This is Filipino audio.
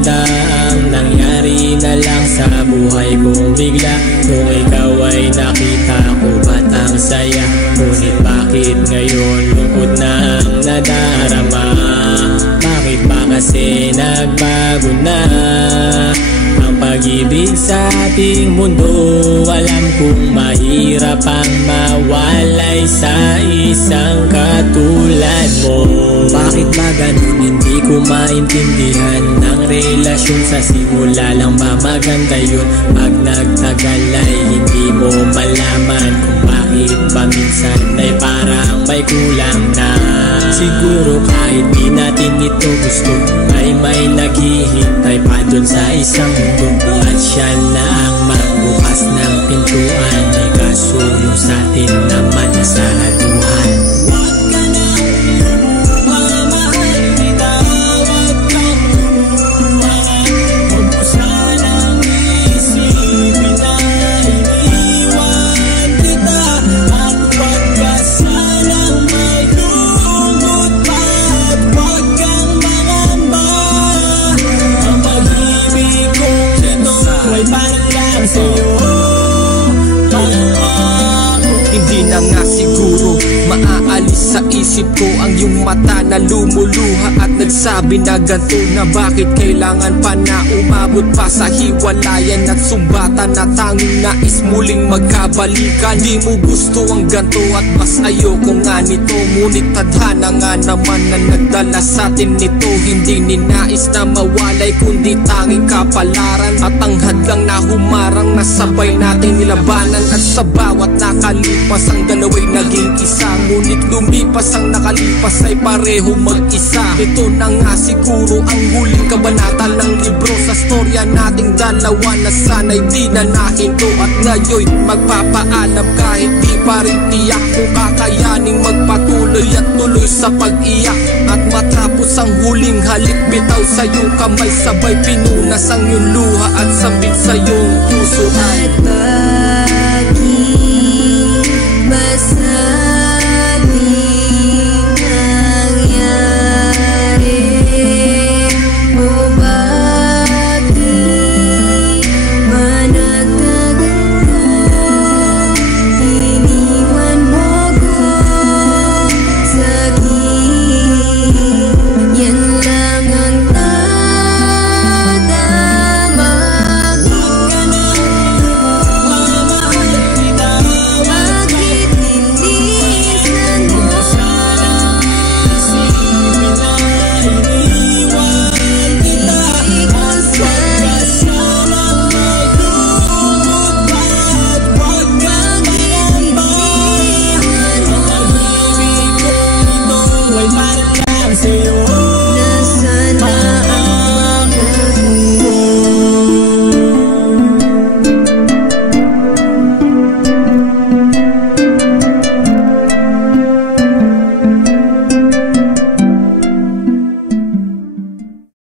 maganda ang nangyari na lang sa buhay ko bigla. Kung ikaw ay nakita ko ba't ang saya, ngunit bakit ngayon lungkot na ang nadarama? Bakit ba kasi nagbago na ang pag-ibig sa ating mundo? Alam kong mahirap ang mawalay sa isang katulad mo. Bakit ba ganun? Hindi ko maintindihan. Ang relasyon sa simula lang ba maganda yun? Pag nagtagal ay hindi mo malaman kung bakit ba minsan ay parang may kulang na. Siguro kahit di natin ito gusto, ay may naghihintay pa dun sa isang mundo, at siya na ang magbukas ng pintuan. Ay kaso yung sa atin naman nasaraduhan. Hindi na nga siguro maaalis sa isip ko ang iyong mata na lumuluha at nagsabi na ganito, na bakit kailangan pa na umabot pa sa hiwalayan at sumbatan na tanging nais muling magkabalikan. Di mo gusto ang ganito at mas ayoko nga nito, ngunit tadhana nga naman na nagdala sa atin nito. Hindi ninais na mawalay kundi tanging kapalaran, at ang hadlang na humarang na sabay nating nilabanan. At sa bawat nakalipas ang dalawa'y naging isa, ngunit lumipas ang nakalipas ay pareho mag-isa. Ito na nga siguro ang huling kabanata ng libro sa storya nating dalawa na sana'y di na nahinto. At ngayon magpapaalam kahit di pa rin tiyak kung kakayaning magpatuloy at tuloy sa pag-iyak. At matapos ang huling halik, bitaw sa iyong kamay, sabay pinunas ang iyong luha at sabit sa iyong puso ay